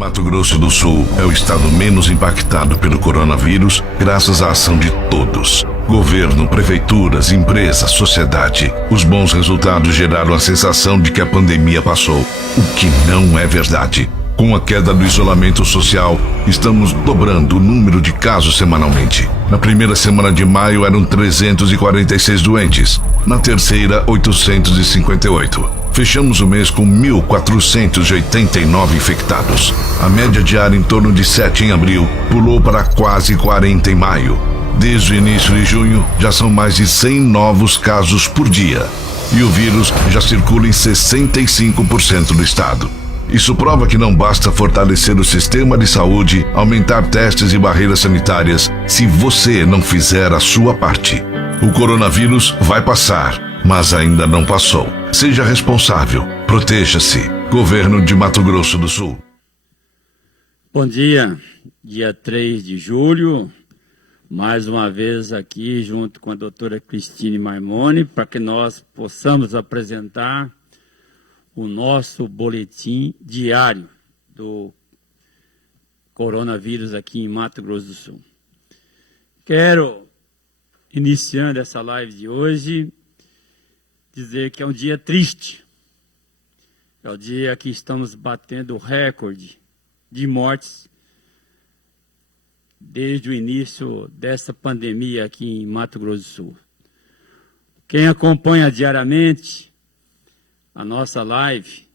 Mato Grosso do Sul é o estado menos impactado pelo coronavírus, graças à ação de todos. Governo, prefeituras, empresas, sociedade. Os bons resultados geraram a sensação de que a pandemia passou, o que não é verdade. Com a queda do isolamento social, estamos dobrando o número de casos semanalmente. Na primeira semana de maio eram 346 doentes, na terceira 858. Fechamos o mês com 1.489 infectados. A média diária em torno de 7 em abril pulou para quase 40 em maio. Desde o início de junho, já são mais de 100 novos casos por dia. E o vírus já circula em 65% do estado. Isso prova que não basta fortalecer o sistema de saúde, aumentar testes e barreiras sanitárias, se você não fizer a sua parte. O coronavírus vai passar, mas ainda não passou. Seja responsável. Proteja-se. Governo de Mato Grosso do Sul. Bom dia. Dia 3 de julho, mais uma vez aqui junto com a doutora Cristine Maimone, para que nós possamos apresentar o nosso boletim diário do coronavírus aqui em Mato Grosso do Sul. Quero, iniciando essa live de hoje, dizer que é um dia triste. É o dia que estamos batendo o recorde de mortes desde o início dessa pandemia aqui em Mato Grosso do Sul. Quem acompanha diariamente a nossa live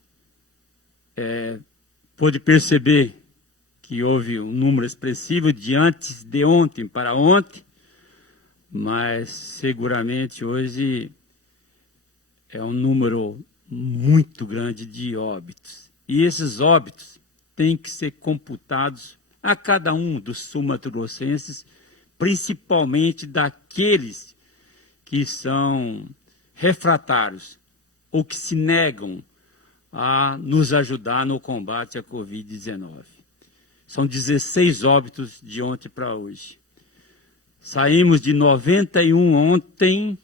pôde perceber que houve um número expressivo de antes de ontem para ontem, mas seguramente hoje é um número muito grande de óbitos. E esses óbitos têm que ser computados a cada um dos sul-mato-grossenses, principalmente daqueles que são refratários ou que se negam a nos ajudar no combate à Covid-19. São 16 óbitos de ontem para hoje. Saímos de 91 ontem,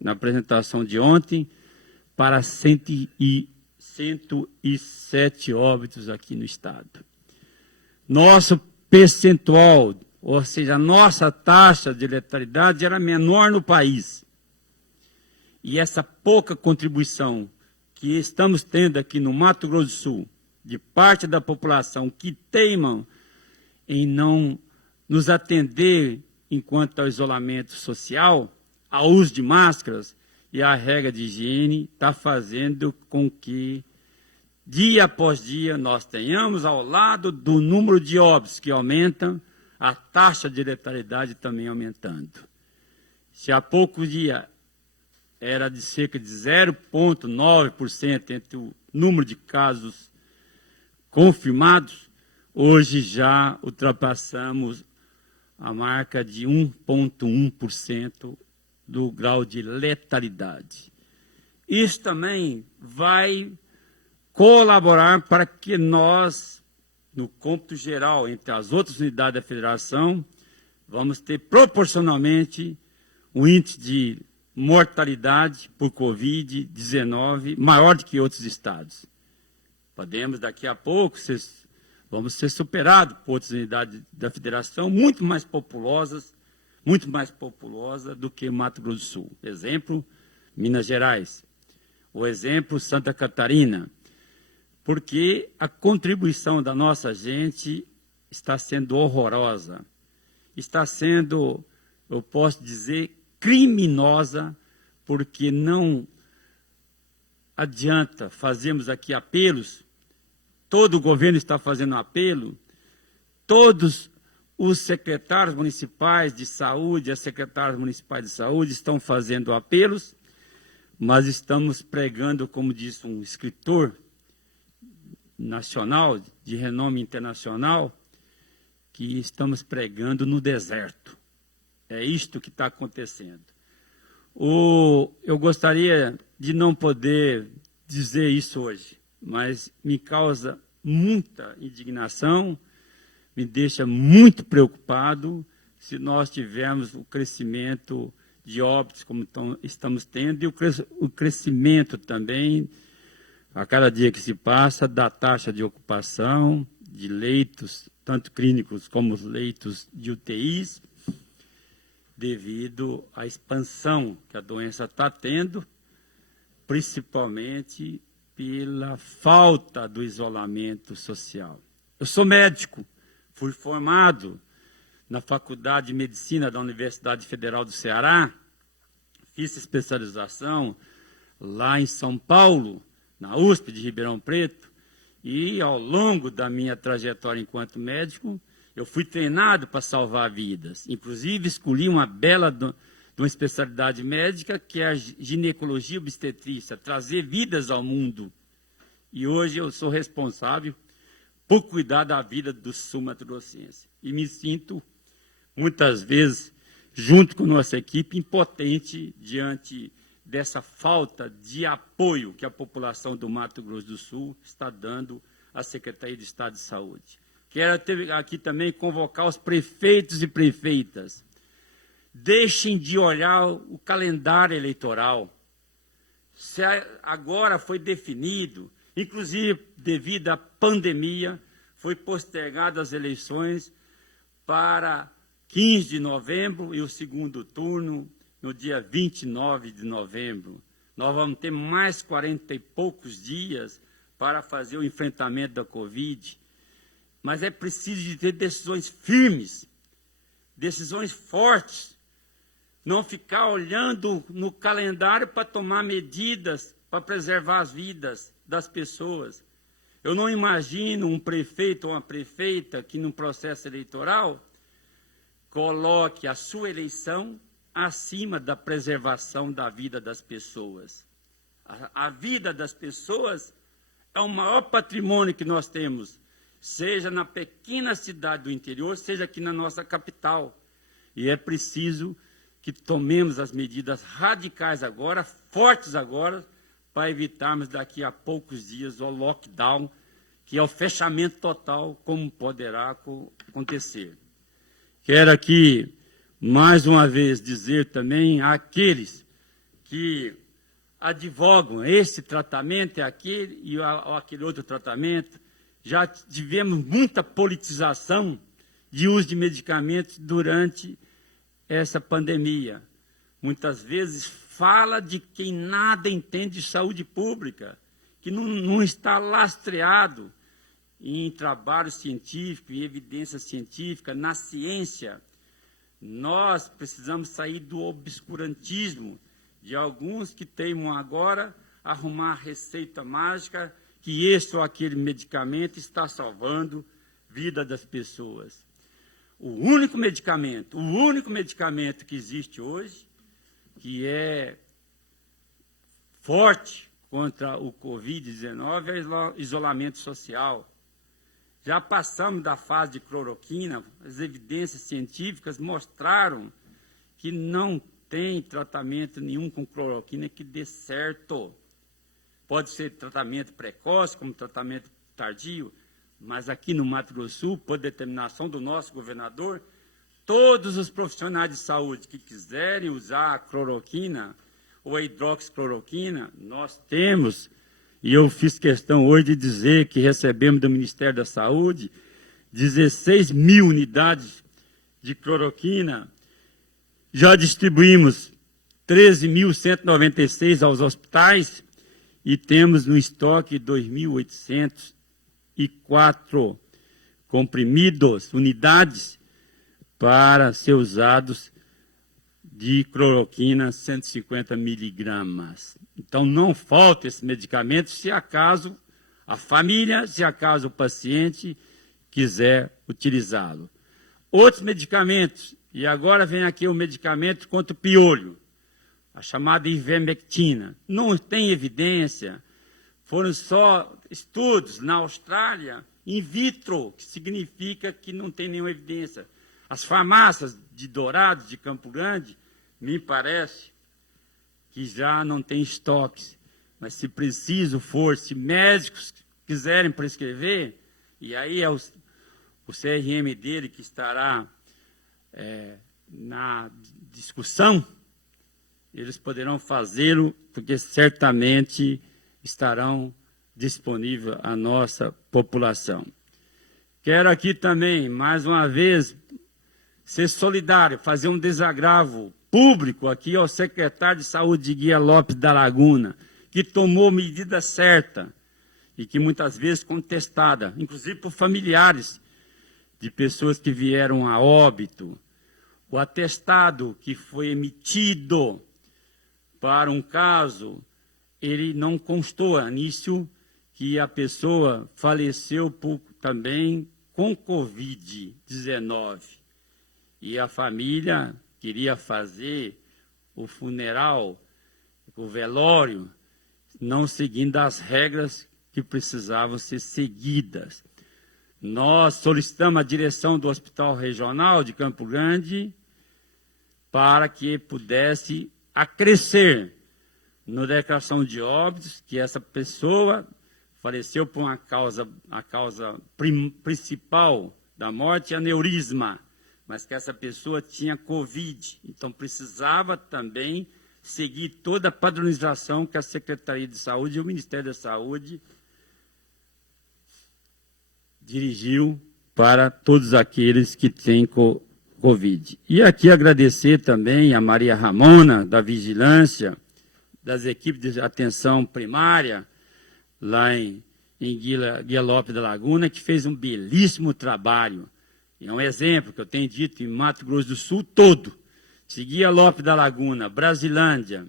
na apresentação de ontem, para 107 óbitos aqui no estado. Nosso percentual, ou seja, a nossa taxa de letalidade era menor no país. E essa pouca contribuição que estamos tendo aqui no Mato Grosso do Sul, de parte da população que teimam em não nos atender enquanto ao isolamento social, ao uso de máscaras e à regra de higiene, está fazendo com que, dia após dia, nós tenhamos, ao lado do número de óbitos que aumentam, a taxa de letalidade também aumentando. Se há poucos dias era de cerca de 0,9% entre o número de casos confirmados, hoje já ultrapassamos a marca de 1,1% do grau de letalidade. Isso também vai colaborar para que nós, no cômputo geral, entre as outras unidades da federação, vamos ter proporcionalmente um índice de mortalidade por Covid-19 maior do que outros estados. Podemos, daqui a pouco, vamos ser superados por outras unidades da federação muito mais populosa do que Mato Grosso do Sul. Exemplo, Minas Gerais. O exemplo, Santa Catarina. Porque a contribuição da nossa gente está sendo horrorosa. Está sendo, eu posso dizer, criminosa, porque não adianta fazermos aqui apelos, todo o governo está fazendo apelo, todos os secretários municipais de saúde, as secretárias municipais de saúde estão fazendo apelos, mas estamos pregando, como disse um escritor nacional, de renome internacional, que estamos pregando no deserto. É isto que está acontecendo. Eu gostaria de não poder dizer isso hoje, mas me causa muita indignação, me deixa muito preocupado se nós tivermos o crescimento de óbitos como estamos tendo e o crescimento também, a cada dia que se passa, da taxa de ocupação, de leitos, tanto clínicos como os leitos de UTIs, devido à expansão que a doença está tendo, principalmente pela falta do isolamento social. Eu sou médico, fui formado na Faculdade de Medicina da Universidade Federal do Ceará, fiz especialização lá em São Paulo, na USP de Ribeirão Preto, e ao longo da minha trajetória enquanto médico, eu fui treinado para salvar vidas. Inclusive, escolhi uma bela de uma especialidade médica, que é a ginecologia obstetrícia, trazer vidas ao mundo. E hoje eu sou responsável por cuidar da vida dos sul-mato-grossenses. E me sinto, muitas vezes, junto com nossa equipe, impotente diante dessa falta de apoio que a população do Mato Grosso do Sul está dando à Secretaria de Estado de Saúde. Quero aqui também convocar os prefeitos e prefeitas. Deixem de olhar o calendário eleitoral. Se agora foi definido, inclusive devido à pandemia, foi postergado as eleições para 15 de novembro e o segundo turno no dia 29 de novembro. Nós vamos ter mais 40 e poucos dias para fazer o enfrentamento da Covid, mas é preciso de ter decisões firmes, decisões fortes, não ficar olhando no calendário para tomar medidas para preservar as vidas das pessoas. Eu não imagino um prefeito ou uma prefeita que, num processo eleitoral, coloque a sua eleição acima da preservação da vida das pessoas. A vida das pessoas é o maior patrimônio que nós temos, seja na pequena cidade do interior, seja aqui na nossa capital. E é preciso que tomemos as medidas radicais agora, fortes agora, para evitarmos daqui a poucos dias o lockdown, que é o fechamento total, como poderá acontecer. Quero aqui, mais uma vez, dizer também àqueles que advogam esse tratamento é aquele e aquele outro tratamento. Já tivemos muita politização de uso de medicamentos durante essa pandemia. Muitas vezes fala de quem nada entende de saúde pública, que não está lastreado em trabalho científico, em evidência científica, na ciência. Nós precisamos sair do obscurantismo de alguns que teimam agora arrumar receita mágica que este ou aquele medicamento está salvando a vida das pessoas. O único medicamento que existe hoje, que é forte contra o Covid-19, é o isolamento social. Já passamos da fase de cloroquina, as evidências científicas mostraram que não tem tratamento nenhum com cloroquina que dê certo. Pode ser tratamento precoce, como tratamento tardio, mas aqui no Mato Grosso do Sul, por determinação do nosso governador, todos os profissionais de saúde que quiserem usar a cloroquina ou a hidroxicloroquina, nós temos, e eu fiz questão hoje de dizer que recebemos do Ministério da Saúde 16 mil unidades de cloroquina, já distribuímos 13.196 aos hospitais e temos no estoque 2.804 comprimidos, unidades, para ser usados de cloroquina 150 miligramas. Então, não falta esse medicamento se acaso a família, se acaso o paciente quiser utilizá-lo. Outros medicamentos, e agora vem aqui o medicamento contra o piolho, a chamada ivermectina. Não tem evidência, foram só estudos na Austrália, in vitro, que significa que não tem nenhuma evidência. As farmácias de Dourados, de Campo Grande, me parece que já não tem estoques. Mas se preciso for, se médicos quiserem prescrever, e aí é o CRM dele que estará na discussão, eles poderão fazê-lo, porque certamente estarão disponíveis à nossa população. Quero aqui também, mais uma vez, ser solidário, fazer um desagravo público aqui ao secretário de Saúde de Guia Lopes da Laguna, que tomou medida certa e que muitas vezes contestada, inclusive por familiares de pessoas que vieram a óbito. O atestado que foi emitido para um caso, ele não constou início que a pessoa faleceu também com Covid-19. E a família queria fazer o funeral, o velório, não seguindo as regras que precisavam ser seguidas. Nós solicitamos a direção do Hospital Regional de Campo Grande para que pudesse acrescer na declaração de óbitos que essa pessoa faleceu por a causa principal da morte, aneurisma, mas que essa pessoa tinha Covid. Então, precisava também seguir toda a padronização que a Secretaria de Saúde e o Ministério da Saúde dirigiu para todos aqueles que têm Covid. E aqui agradecer também a Maria Ramona, da Vigilância, das equipes de atenção primária, lá em Guia Lopes da Laguna, que fez um belíssimo trabalho. E é um exemplo que eu tenho dito em Mato Grosso do Sul todo. Se Guia Lopes da Laguna, Brasilândia,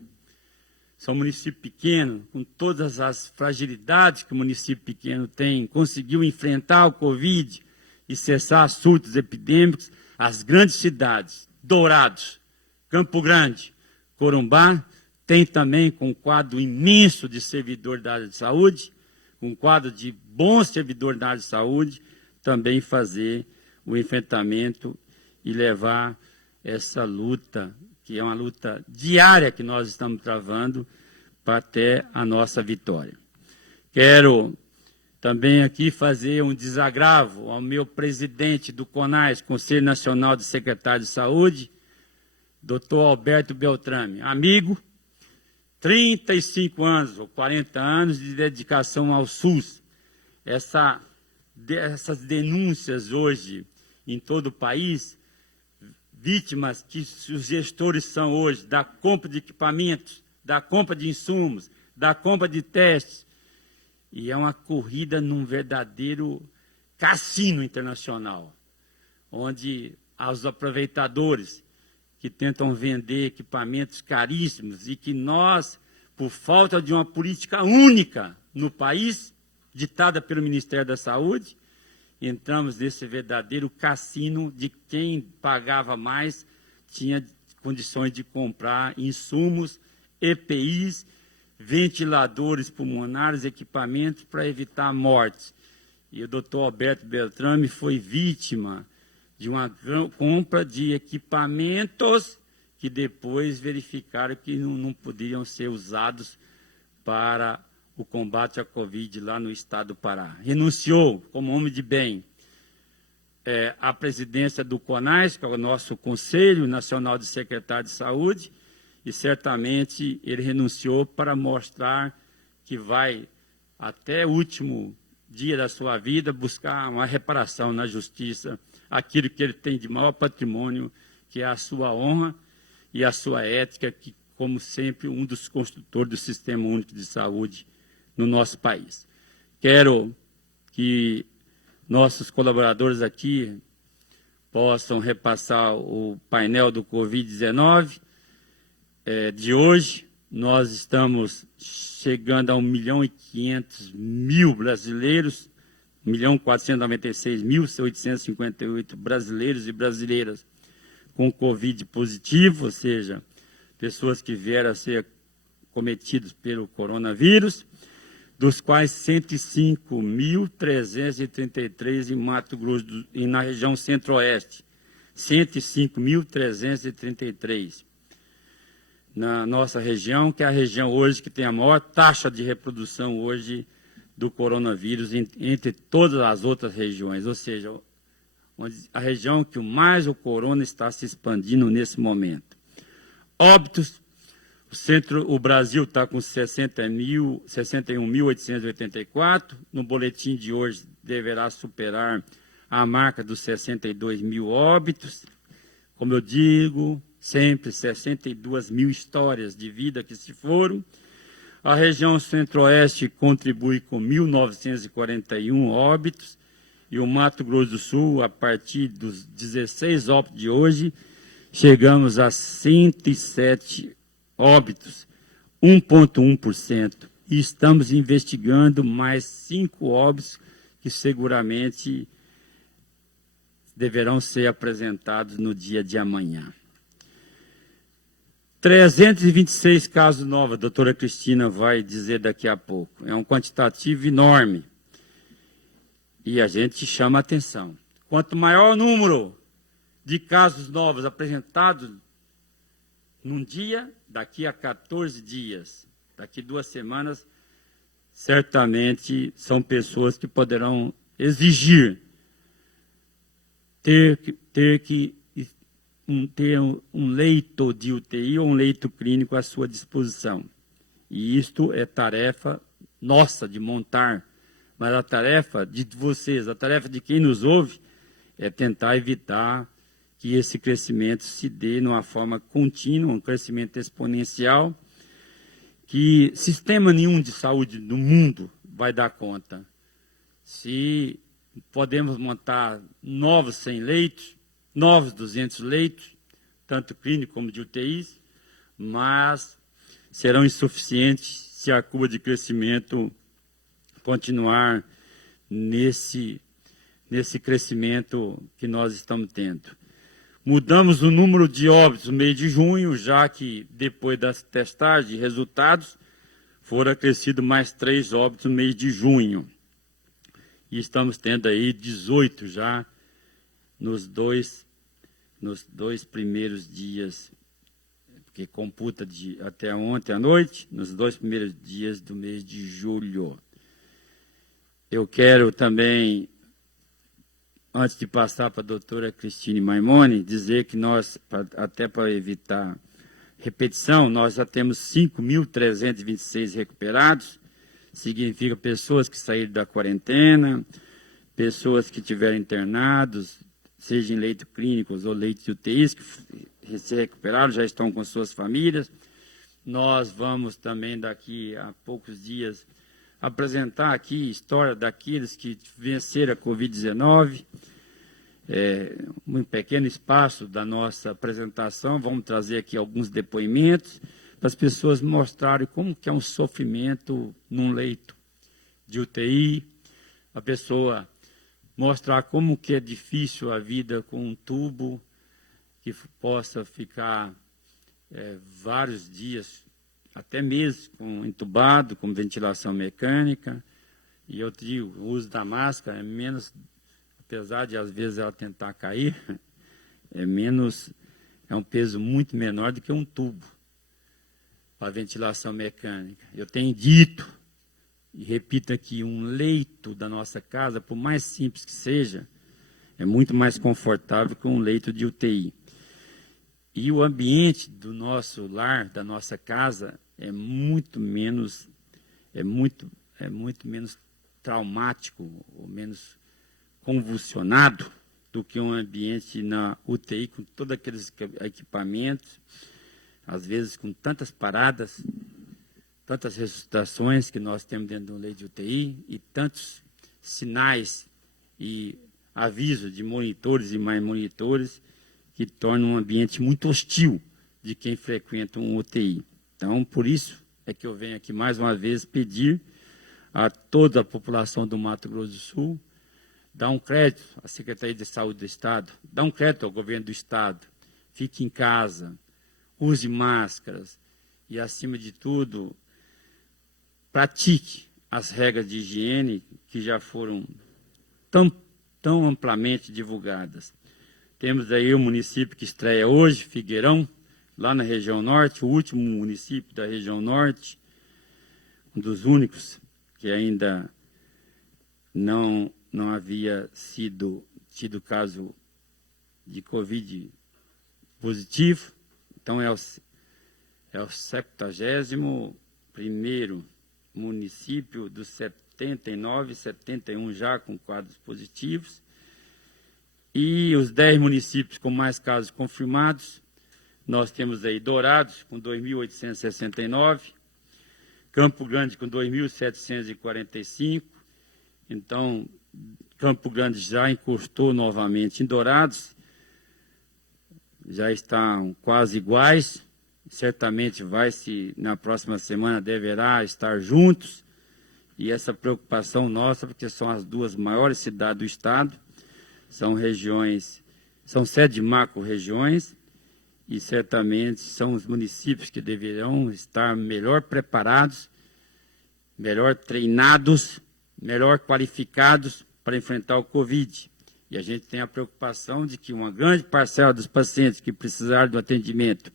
são municípios pequenos, com todas as fragilidades que o município pequeno tem, conseguiu enfrentar o Covid e cessar surtos epidêmicos, as grandes cidades, Dourados, Campo Grande, Corumbá, tem também com um quadro imenso de servidores da área de saúde, um quadro de bons servidores da área de saúde, também fazer o enfrentamento e levar essa luta, que é uma luta diária que nós estamos travando, para até a nossa vitória. Quero também aqui fazer um desagravo ao meu presidente do CONAS, Conselho Nacional de Secretários de Saúde, doutor Alberto Beltrame, amigo, 35 anos ou 40 anos de dedicação ao SUS. Essas denúncias hoje em todo o país, vítimas que os gestores são hoje da compra de equipamentos, da compra de insumos, da compra de testes, e é uma corrida num verdadeiro cassino internacional, onde os aproveitadores que tentam vender equipamentos caríssimos e que nós, por falta de uma política única no país, ditada pelo Ministério da Saúde, entramos nesse verdadeiro cassino de quem pagava mais tinha condições de comprar insumos, EPIs, ventiladores pulmonares, equipamentos para evitar mortes. E o doutor Alberto Beltrame foi vítima de uma compra de equipamentos que depois verificaram que não poderiam ser usados para o combate à Covid lá no estado do Pará. Renunciou, como homem de bem, à presidência do CONAS, que é o nosso Conselho Nacional de Secretários de Saúde, e certamente ele renunciou para mostrar que vai, até o último dia da sua vida, buscar uma reparação na justiça, aquilo que ele tem de maior patrimônio, que é a sua honra e a sua ética, que, como sempre, um dos construtores do Sistema Único de Saúde no nosso país. Quero que nossos colaboradores aqui possam repassar o painel do Covid-19 de hoje. Nós estamos chegando a 1.500.000 brasileiros, 1.496.858 brasileiros e brasileiras com Covid positivo, ou seja, pessoas que vieram a ser cometidos pelo coronavírus, dos quais 105.333 em Mato Grosso e na região centro-oeste, 105.333 na nossa região, que é a região hoje que tem a maior taxa de reprodução hoje do coronavírus entre todas as outras regiões, ou seja, a região que mais o corona está se expandindo nesse momento. Óbitos, o Brasil está com 61.884, no boletim de hoje deverá superar a marca dos 62 mil óbitos. Como eu digo, sempre 62 mil histórias de vida que se foram. A região Centro-Oeste contribui com 1.941 óbitos, e o Mato Grosso do Sul, a partir dos 16 óbitos de hoje, chegamos a 107 óbitos, 1,1%. E estamos investigando mais 5 óbitos que seguramente deverão ser apresentados no dia de amanhã. 326 casos novos, a doutora Cristina vai dizer daqui a pouco. É um quantitativo enorme. E a gente chama a atenção. Quanto maior o número de casos novos apresentados num dia, daqui a 14 dias, daqui 2 semanas, certamente são pessoas que poderão exigir ter um leito de UTI ou um leito clínico à sua disposição. E isto é tarefa nossa de montar, mas a tarefa de vocês, a tarefa de quem nos ouve, é tentar evitar que esse crescimento se dê de uma forma contínua, um crescimento exponencial, que sistema nenhum de saúde no mundo vai dar conta. Se podemos montar novos 100 leitos, novos 200 leitos, tanto clínicos como de UTIs, mas serão insuficientes se a curva de crescimento continuar nesse crescimento que nós estamos tendo. Mudamos o número de óbitos no mês de junho, já que depois das testagens e resultados, foram acrescidos mais 3 óbitos no mês de junho. E estamos tendo aí 18 já nos dois primeiros dias, porque computa até ontem à noite, nos 2 primeiros dias do mês de julho. Eu quero também, antes de passar para a doutora Cristine Maimone, dizer que nós, até para evitar repetição, nós já temos 5.326 recuperados, significa pessoas que saíram da quarentena, pessoas que tiveram internados, seja em leitos clínicos ou leitos de UTIs, que se recuperaram, já estão com suas famílias. Nós vamos também, daqui a poucos dias, apresentar aqui a história daqueles que venceram a Covid-19. Um pequeno espaço da nossa apresentação, vamos trazer aqui alguns depoimentos para as pessoas mostrarem como que é um sofrimento num leito de UTI, a pessoa mostrar como que é difícil a vida com um tubo que possa ficar vários dias, até meses, entubado, com ventilação mecânica. E eu digo, o uso da máscara é menos, apesar de às vezes ela tentar cair, é um peso muito menor do que um tubo para ventilação mecânica. Eu tenho dito, e repito aqui, um leito da nossa casa, por mais simples que seja, é muito mais confortável que um leito de UTI. E o ambiente do nosso lar, da nossa casa, é muito menos traumático, ou menos convulsionado do que um ambiente na UTI, com todos aqueles equipamentos, às vezes com tantas paradas, tantas ressuscitações que nós temos dentro do leito de UTI, e tantos sinais e avisos de monitores e mais monitores, que tornam um ambiente muito hostil de quem frequenta um UTI. Então, por isso é que eu venho aqui mais uma vez pedir a toda a população do Mato Grosso do Sul, dar um crédito à Secretaria de Saúde do Estado, dar um crédito ao governo do Estado, fique em casa, use máscaras e, acima de tudo, pratique as regras de higiene que já foram tão amplamente divulgadas. Temos aí o município que estreia hoje, Figueirão, lá na região norte, o último município da região norte, um dos únicos que ainda não havia tido caso de Covid positivo. Então, é o 71º município dos 79, 71 já com quadros positivos. E os 10 municípios com mais casos confirmados, nós temos aí Dourados com 2.869, Campo Grande com 2.745, então Campo Grande já encostou novamente em Dourados, já estão quase iguais, certamente na próxima semana deverá estar juntos, e essa preocupação nossa, porque são as duas maiores cidades do estado, são regiões, são 7 macro-regiões, e certamente são os municípios que deverão estar melhor preparados, melhor treinados, melhor qualificados para enfrentar o Covid. E a gente tem a preocupação de que uma grande parcela dos pacientes que precisarem do atendimento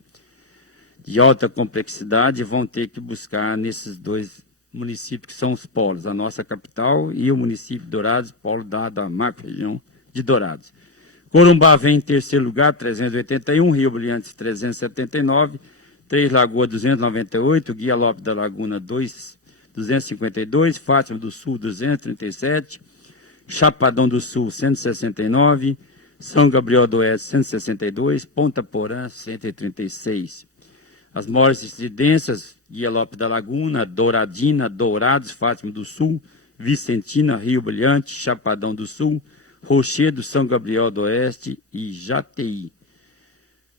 de alta complexidade vão ter que buscar nesses 2 municípios que são os polos, a nossa capital e o município de Dourados, polo da macro-região de Dourados. Corumbá vem em terceiro lugar, 381, Rio Brilhante 379, Três Lagoas 298, Guia Lopes da Laguna 252, Fátima do Sul 237, Chapadão do Sul 169, São Gabriel do Oeste 162, Ponta Porã 136. As maiores incidências, Guia Lopes da Laguna, Douradina, Dourados, Fátima do Sul, Vicentina, Rio Brilhante, Chapadão do Sul, Rochedo, São Gabriel do Oeste e Jataí.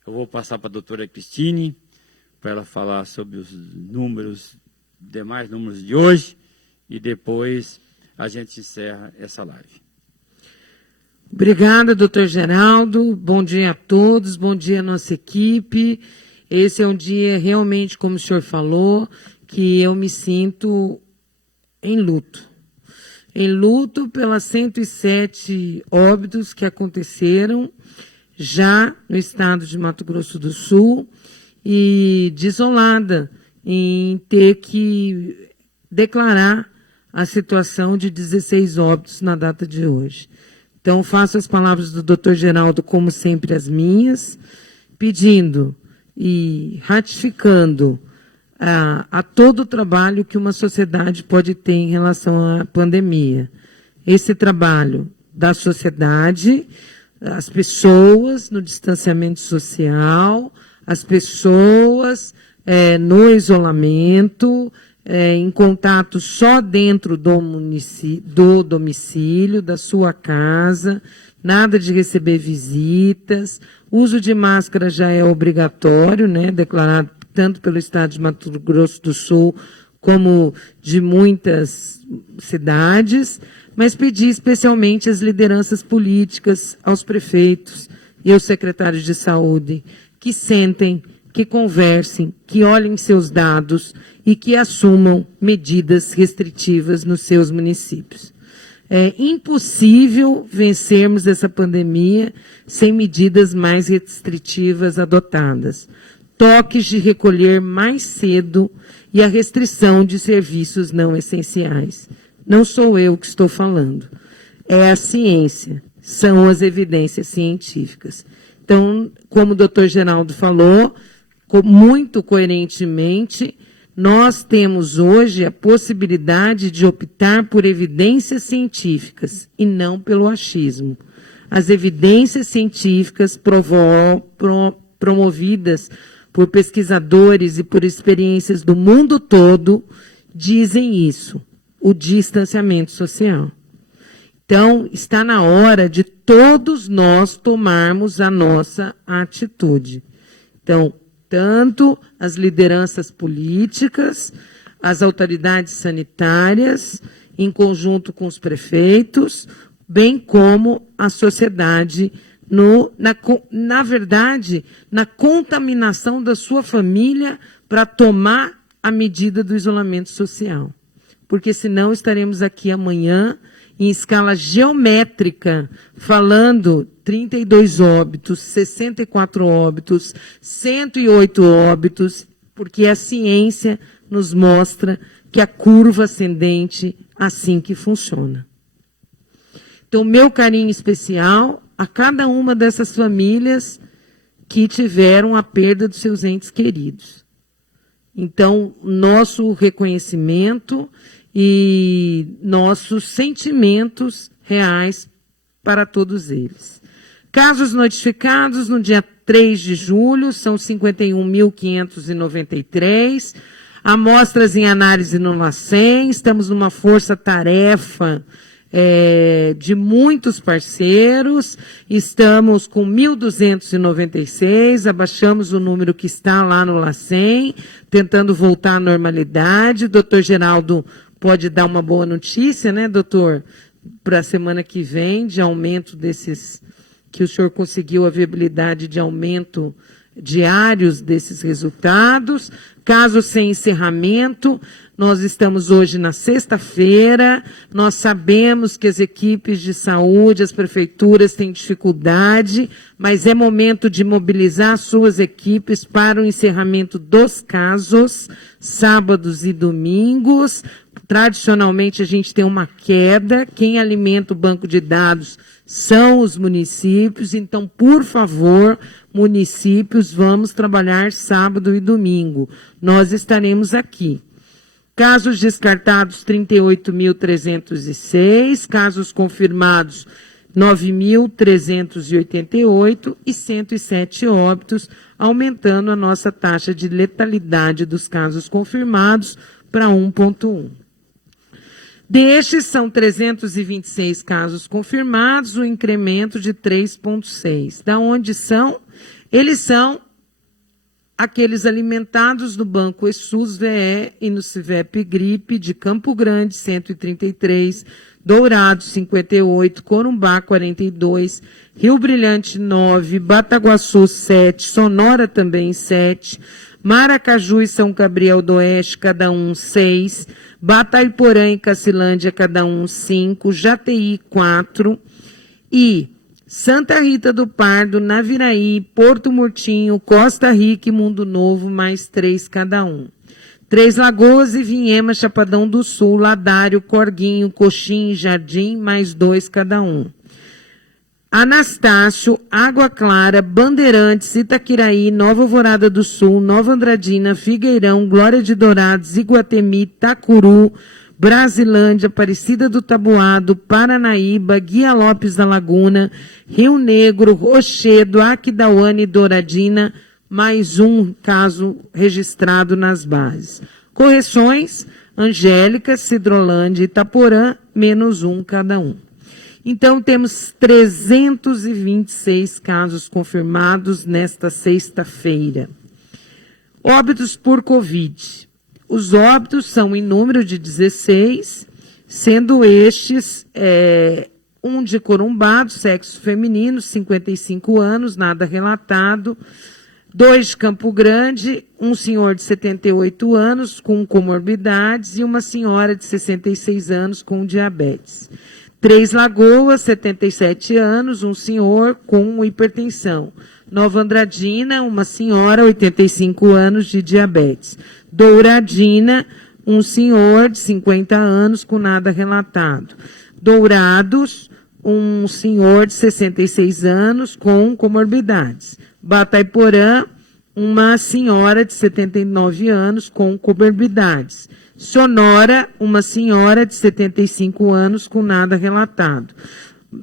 Eu vou passar para a doutora Cristine, para ela falar sobre os demais números de hoje, e depois a gente encerra essa live. Obrigada, doutor Geraldo. Bom dia a todos, bom dia à nossa equipe. Esse é um dia realmente, como o senhor falou, que eu me sinto em luto. Em luto pelas 107 óbitos que aconteceram já no estado de Mato Grosso do Sul e desolada em ter que declarar a situação de 16 óbitos na data de hoje. Então, faço as palavras do doutor Geraldo, como sempre, as minhas, pedindo e ratificando a todo o trabalho que uma sociedade pode ter em relação à pandemia. Esse trabalho da sociedade, as pessoas no distanciamento social, as pessoas no isolamento, em contato só dentro do domicílio, da sua casa, nada de receber visitas, uso de máscara já é obrigatório, né, declarado tanto pelo estado de Mato Grosso do Sul como de muitas cidades, mas pedi especialmente às lideranças políticas, aos prefeitos e aos secretários de saúde que sentem, que conversem, que olhem seus dados e que assumam medidas restritivas nos seus municípios. É impossível vencermos essa pandemia sem medidas mais restritivas adotadas. Toques de recolher mais cedo e a restrição de serviços não essenciais. Não sou eu que estou falando, é a ciência, são as evidências científicas. Então, como o doutor Geraldo falou, muito coerentemente, nós temos hoje a possibilidade de optar por evidências científicas e não pelo achismo. As evidências científicas promovidas por pesquisadores e por experiências do mundo todo dizem isso, o distanciamento social. Então, está na hora de todos nós tomarmos a nossa atitude. Então, tanto as lideranças políticas, as autoridades sanitárias, em conjunto com os prefeitos, bem como a sociedade, na verdade, na contaminação da sua família para tomar a medida do isolamento social. Porque senão estaremos aqui amanhã, em escala geométrica, falando 32 óbitos, 64 óbitos, 108 óbitos, porque a ciência nos mostra que a curva ascendente assim que funciona. Então, meu carinho especial a cada uma dessas famílias que tiveram a perda dos seus entes queridos. Então, nosso reconhecimento e nossos sentimentos reais para todos eles. Casos notificados no dia 3 de julho são 51.593. Amostras em análise no LACEN. Estamos numa força-tarefa de muitos parceiros. Estamos com 1.296. Abaixamos o número que está lá no LACEN, tentando voltar à normalidade. O doutor Geraldo pode dar uma boa notícia, né, doutor? Para a semana que vem, de aumento desses, que o senhor conseguiu a viabilidade de aumento diários desses resultados. Caso sem encerramento, nós estamos hoje na sexta-feira, nós sabemos que as equipes de saúde, as prefeituras têm dificuldade, mas é momento de mobilizar suas equipes para o encerramento dos casos, sábados e domingos. Tradicionalmente, a gente tem uma queda. Quem alimenta o banco de dados são os municípios. Então, por favor, municípios, vamos trabalhar sábado e domingo. Nós estaremos aqui. Casos descartados, 38.306. Casos confirmados, 9.388 e 107 óbitos, aumentando a nossa taxa de letalidade dos casos confirmados para 1,1. Destes, são 326 casos confirmados, um incremento de 3,6. Da onde são? Eles são aqueles alimentados no Banco ESUS-VE e no CIVEP Gripe de Campo Grande, 133, Dourados, 58, Corumbá, 42, Rio Brilhante, 9, Bataguaçu, 7, Sonora também, 7, Maracaju e São Gabriel do Oeste, cada um 6, Batayporã e Cacilândia, cada um 5, Jataí, 4, e Santa Rita do Pardo, Naviraí, Porto Murtinho, Costa Rica e Mundo Novo, mais 3 cada um. Três Lagoas e Vinhema, Chapadão do Sul, Ladário, Corguinho, Coxim e Jardim, mais 2 cada um. Anastácio, Água Clara, Bandeirantes, Itaquiraí, Nova Alvorada do Sul, Nova Andradina, Figueirão, Glória de Dourados, Iguatemi, Itacuru, Brasilândia, Aparecida do Taboado, Paranaíba, Guia Lopes da Laguna, Rio Negro, Rochedo, Aquidauana e Douradina, mais um caso registrado nas bases. Correções, Angélica, Cidrolândia e Itaporã, menos 1 cada um. Então, temos 326 casos confirmados nesta sexta-feira. Óbitos por Covid. Os óbitos são em número de 16, sendo estes um de Corumbá, do sexo feminino, 55 anos, nada relatado. 2 de Campo Grande, um senhor de 78 anos com comorbidades e uma senhora de 66 anos com diabetes. 3 Lagoas, 77 anos, um senhor com hipertensão. Nova Andradina, uma senhora, 85 anos, de diabetes. Douradina, um senhor de 50 anos com nada relatado. Dourados, um senhor de 66 anos com comorbidades. Batayporã, uma senhora de 79 anos com comorbidades. Sonora, uma senhora de 75 anos com nada relatado.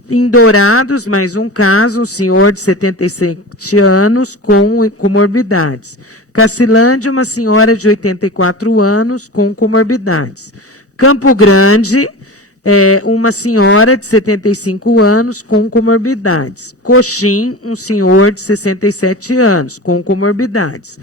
Em Dourados, mais um caso, um senhor de 77 anos com comorbidades. Cacilândia, uma senhora de 84 anos com comorbidades. Campo Grande, uma senhora de 75 anos com comorbidades. Coxim, um senhor de 67 anos com comorbidades.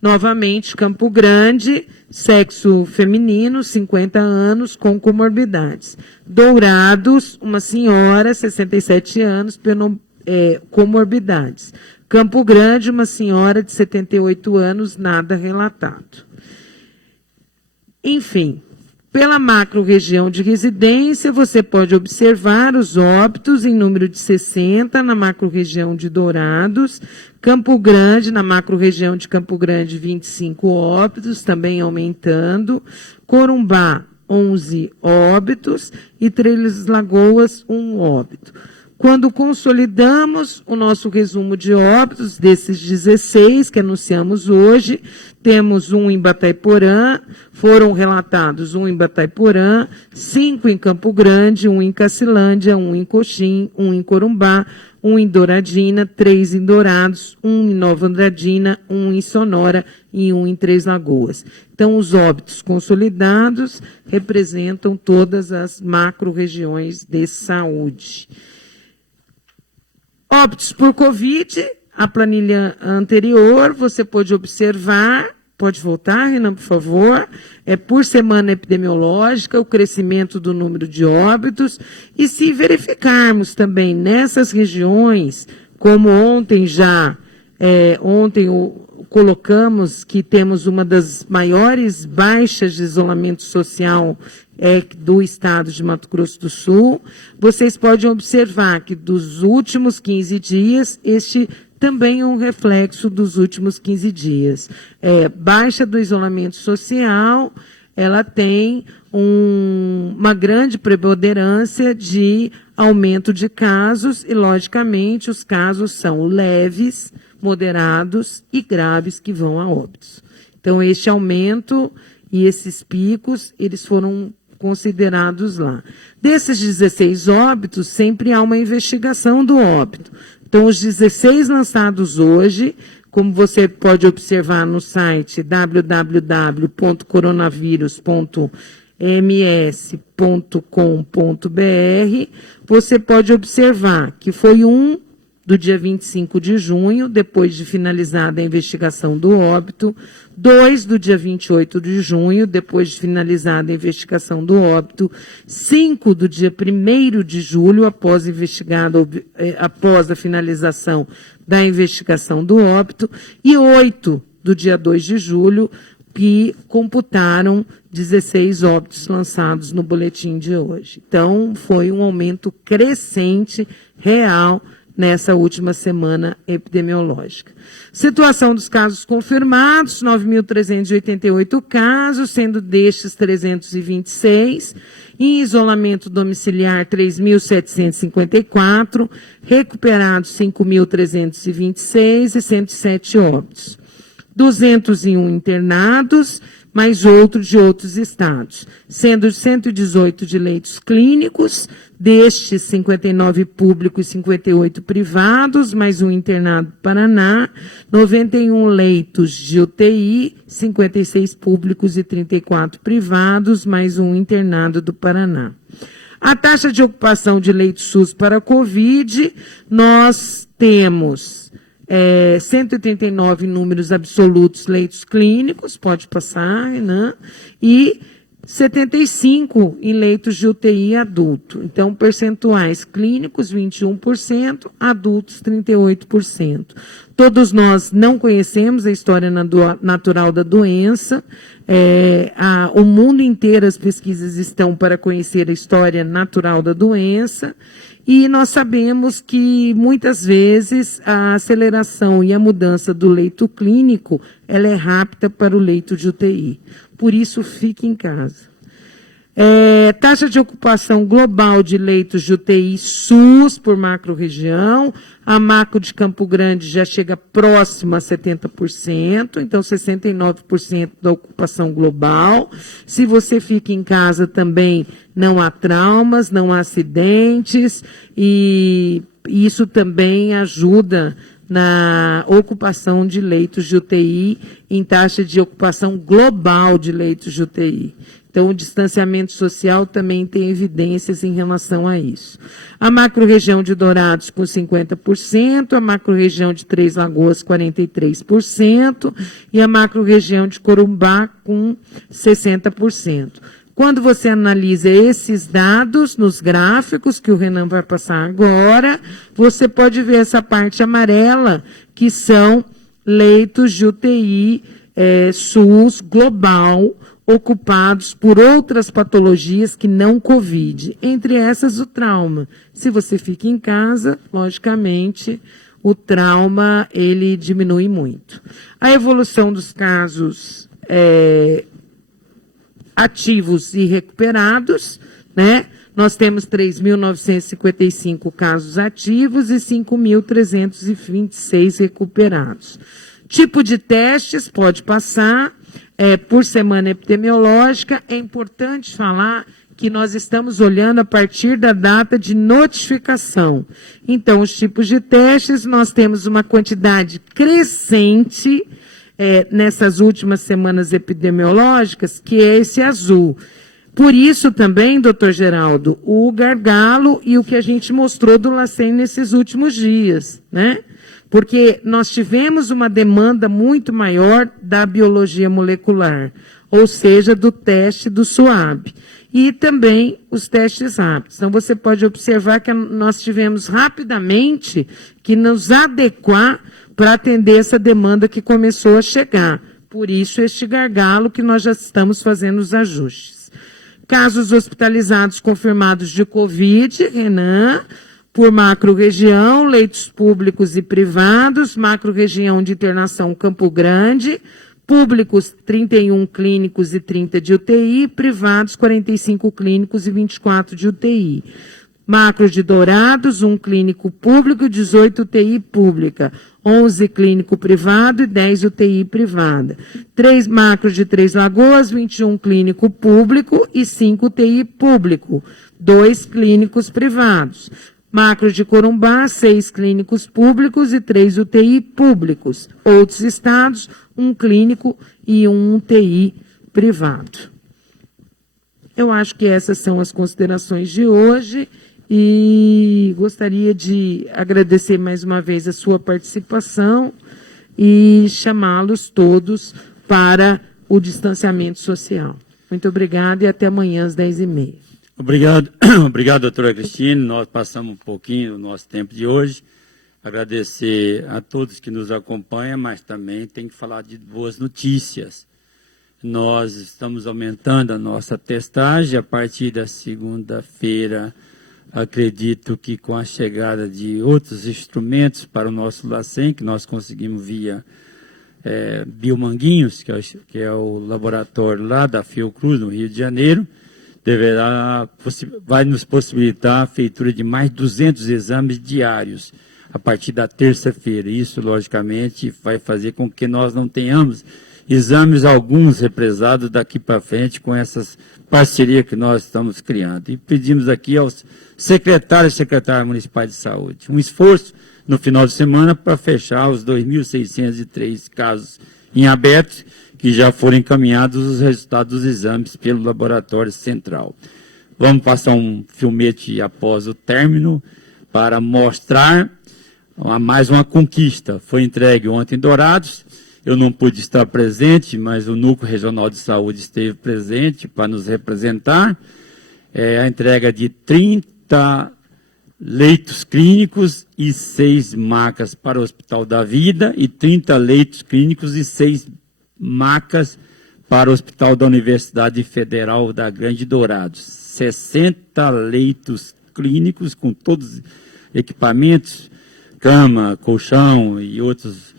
Novamente, Campo Grande, sexo feminino, 50 anos, com comorbidades. Dourados, uma senhora, 67 anos, comorbidades. Campo Grande, uma senhora de 78 anos, nada relatado. Enfim, pela macro-região de residência, você pode observar os óbitos em número de 60 na macro-região de Dourados, Campo Grande, na macro-região de Campo Grande, 25 óbitos, também aumentando, Corumbá, 11 óbitos, e Três Lagoas, 1 óbito. Quando consolidamos o nosso resumo de óbitos, desses 16 que anunciamos hoje, temos um em Batayporã, foram relatados um em Batayporã, 5 em Campo Grande, um em Cacilândia, um em Coxim, um em Corumbá, um em Douradina, 3 em Dourados, um em Nova Andradina, um em Sonora e um em Três Lagoas. Então, os óbitos consolidados representam todas as macro-regiões de saúde. Óbitos por Covid, a planilha anterior, você pode observar, pode voltar, Renan, por favor, por semana epidemiológica, o crescimento do número de óbitos, e se verificarmos também nessas regiões, como ontem colocamos que temos uma das maiores baixas de isolamento social do estado de Mato Grosso do Sul, vocês podem observar que dos últimos 15 dias, este também é um reflexo dos últimos 15 dias. Baixa do isolamento social, ela tem uma grande preponderância de aumento de casos e, logicamente, os casos são leves, moderados e graves que vão a óbitos. Então, este aumento e esses picos, eles foram considerados lá. Desses 16 óbitos, sempre há uma investigação do óbito. Então, os 16 lançados hoje, como você pode observar no site www.coronavírus.ms.com.br, você pode observar que foi um do dia 25 de junho, depois de finalizada a investigação do óbito, 2 do dia 28 de junho, depois de finalizada a investigação do óbito, 5 do dia 1º de julho, após a finalização da investigação do óbito, e 8 do dia 2 de julho, que computaram 16 óbitos lançados no boletim de hoje. Então, foi um aumento crescente, real, nessa última semana epidemiológica. Situação dos casos confirmados, 9.388 casos, sendo destes 326, em isolamento domiciliar 3.754, recuperados 5.326 e 107 óbitos. 201 internados, mais outros de outros estados, sendo 118 de leitos clínicos, destes 59 públicos e 58 privados, mais um internado do Paraná, 91 leitos de UTI, 56 públicos e 34 privados, mais um internado do Paraná. A taxa de ocupação de leitos SUS para a Covid, nós temos 189 números absolutos leitos clínicos, pode passar, né? E 75 em leitos de UTI adulto. Então, percentuais clínicos, 21%, adultos, 38%. Todos nós não conhecemos a história natural da doença. O mundo inteiro, as pesquisas estão para conhecer a história natural da doença. E nós sabemos que, muitas vezes, a aceleração e a mudança do leito clínico, ela é rápida para o leito de UTI. Por isso, fique em casa. Taxa de ocupação global de leitos de UTI SUS por macro-região. A macro de Campo Grande já chega próxima a 70%, então 69% da ocupação global. Se você fica em casa também, não há traumas, não há acidentes, e isso também ajuda na ocupação de leitos de UTI, em taxa de ocupação global de leitos de UTI. Então, o distanciamento social também tem evidências em relação a isso. A macro-região de Dourados com 50%, a macro-região de Três Lagoas 43% e a macro-região de Corumbá com 60%. Quando você analisa esses dados nos gráficos, que o Renan vai passar agora, você pode ver essa parte amarela, que são leitos de UTI SUS global, ocupados por outras patologias que não Covid, entre essas o trauma. Se você fica em casa, logicamente, o trauma ele diminui muito. A evolução dos casos ativos e recuperados, né? nós temos 3.955 casos ativos e 5.326 recuperados. Tipo de testes pode passar por semana epidemiológica. É importante falar que nós estamos olhando a partir da data de notificação. Então, os tipos de testes, nós temos uma quantidade crescente nessas últimas semanas epidemiológicas, que é esse azul. Por isso também, doutor Geraldo, o gargalo e o que a gente mostrou do LACEN nesses últimos dias, né? Porque nós tivemos uma demanda muito maior da biologia molecular, ou seja, do teste do SUAB. E também os testes rápidos. Então, você pode observar que nós tivemos rapidamente que nos adequar para atender essa demanda que começou a chegar. Por isso, este gargalo que nós já estamos fazendo os ajustes. Casos hospitalizados confirmados de Covid, Renan, por macro-região, leitos públicos e privados, macro-região de internação Campo Grande, públicos 31 clínicos e 30 de UTI, privados 45 clínicos e 24 de UTI. Macro de Dourados, 1 clínico público, 18 UTI pública, 11 clínico privado e 10 UTI privada. 3 macros de Três Lagoas, 21 clínico público e 5 UTI público, 2 clínicos privados. Macro de Corumbá, 6 clínicos públicos e 3 UTI públicos. Outros estados, 1 clínico e 1 UTI privado. Eu acho que essas são as considerações de hoje. E gostaria de agradecer mais uma vez a sua participação e chamá-los todos para o distanciamento social. Muito obrigada e até amanhã às 10h30. Obrigado, doutora Cristina. Nós passamos um pouquinho do nosso tempo de hoje. Agradecer a todos que nos acompanham, mas também tem que falar de boas notícias. Nós estamos aumentando a nossa testagem a partir da segunda-feira. Acredito que com a chegada de outros instrumentos para o nosso LACEN, que nós conseguimos via Biomanguinhos, que é o laboratório lá da Fiocruz, no Rio de Janeiro, vai nos possibilitar a feitura de mais 200 exames diários a partir da terça-feira. Isso, logicamente, vai fazer com que nós não tenhamos exames alguns represados daqui para frente com essas parcerias que nós estamos criando. E pedimos aqui aos secretários e secretárias municipais de saúde um esforço no final de semana para fechar os 2.603 casos em aberto que já foram encaminhados os resultados dos exames pelo laboratório central. Vamos passar um filmete após o término para mostrar mais uma conquista. Foi entregue ontem em Dourados. Eu não pude estar presente, mas o Núcleo Regional de Saúde esteve presente para nos representar. A entrega de 30 leitos clínicos e 6 macas para o Hospital da Vida e 30 leitos clínicos e 6 macas para o Hospital da Universidade Federal da Grande Dourados. 60 leitos clínicos com todos os equipamentos, cama, colchão e outros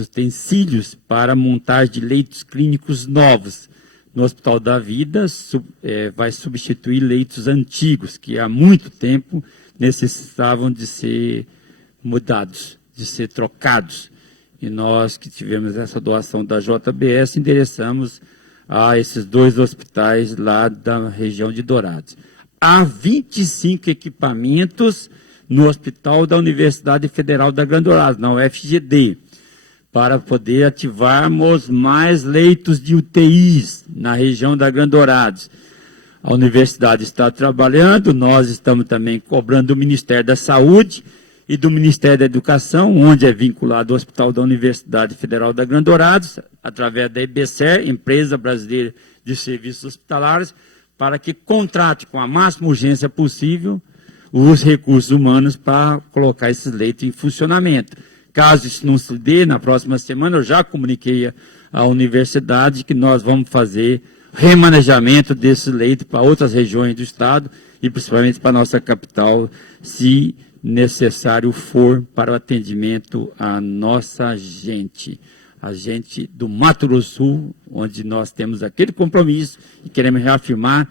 utensílios para montagem de leitos clínicos novos. No Hospital da Vida vai substituir leitos antigos, que há muito tempo necessitavam de ser mudados, de ser trocados. E nós que tivemos essa doação da JBS, endereçamos a esses 2 hospitais lá da região de Dourados. Há 25 equipamentos no Hospital da Universidade Federal da Grande Dourados, na UFGD, para poder ativarmos mais leitos de UTIs na região da Grande Dourados. A universidade está trabalhando, nós estamos também cobrando do Ministério da Saúde e do Ministério da Educação, onde é vinculado o Hospital da Universidade Federal da Grande Dourados, através da EBSER, Empresa Brasileira de Serviços Hospitalares, para que contrate com a máxima urgência possível os recursos humanos para colocar esses leitos em funcionamento. Caso isso não se dê, na próxima semana eu já comuniquei à universidade que nós vamos fazer remanejamento desses leitos para outras regiões do estado e principalmente para a nossa capital, se necessário for, para o atendimento à nossa gente. A gente do Mato Grosso do Sul, onde nós temos aquele compromisso e queremos reafirmar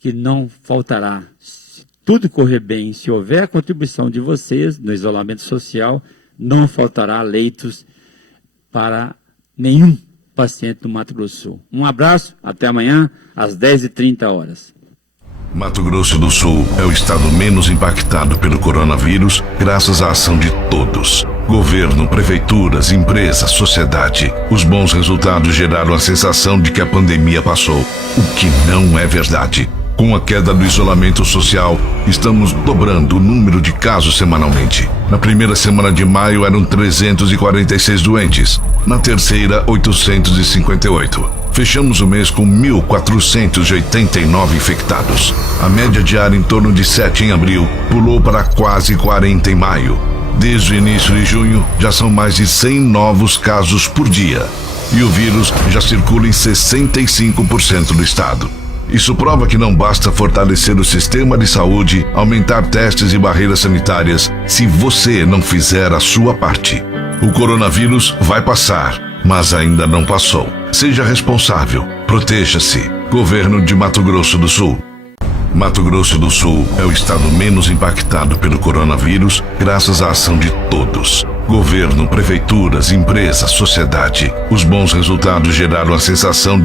que não faltará. Se tudo correr bem, se houver a contribuição de vocês no isolamento social, não faltará leitos para nenhum paciente do Mato Grosso do Sul. Um abraço, até amanhã, às 10h30. Mato Grosso do Sul é o estado menos impactado pelo coronavírus, graças à ação de todos. Governo, prefeituras, empresas, sociedade. Os bons resultados geraram a sensação de que a pandemia passou, o que não é verdade. Com a queda do isolamento social, estamos dobrando o número de casos semanalmente. Na primeira semana de maio eram 346 doentes, na terceira 858. Fechamos o mês com 1.489 infectados. A média diária em torno de 7 em abril pulou para quase 40 em maio. Desde o início de junho, já são mais de 100 novos casos por dia. E o vírus já circula em 65% do estado. Isso prova que não basta fortalecer o sistema de saúde, aumentar testes e barreiras sanitárias, se você não fizer a sua parte. O coronavírus vai passar, mas ainda não passou. Seja responsável. Proteja-se. Governo de Mato Grosso do Sul. Mato Grosso do Sul é o estado menos impactado pelo coronavírus, graças à ação de todos. Governo, prefeituras, empresas, sociedade. Os bons resultados geraram a sensação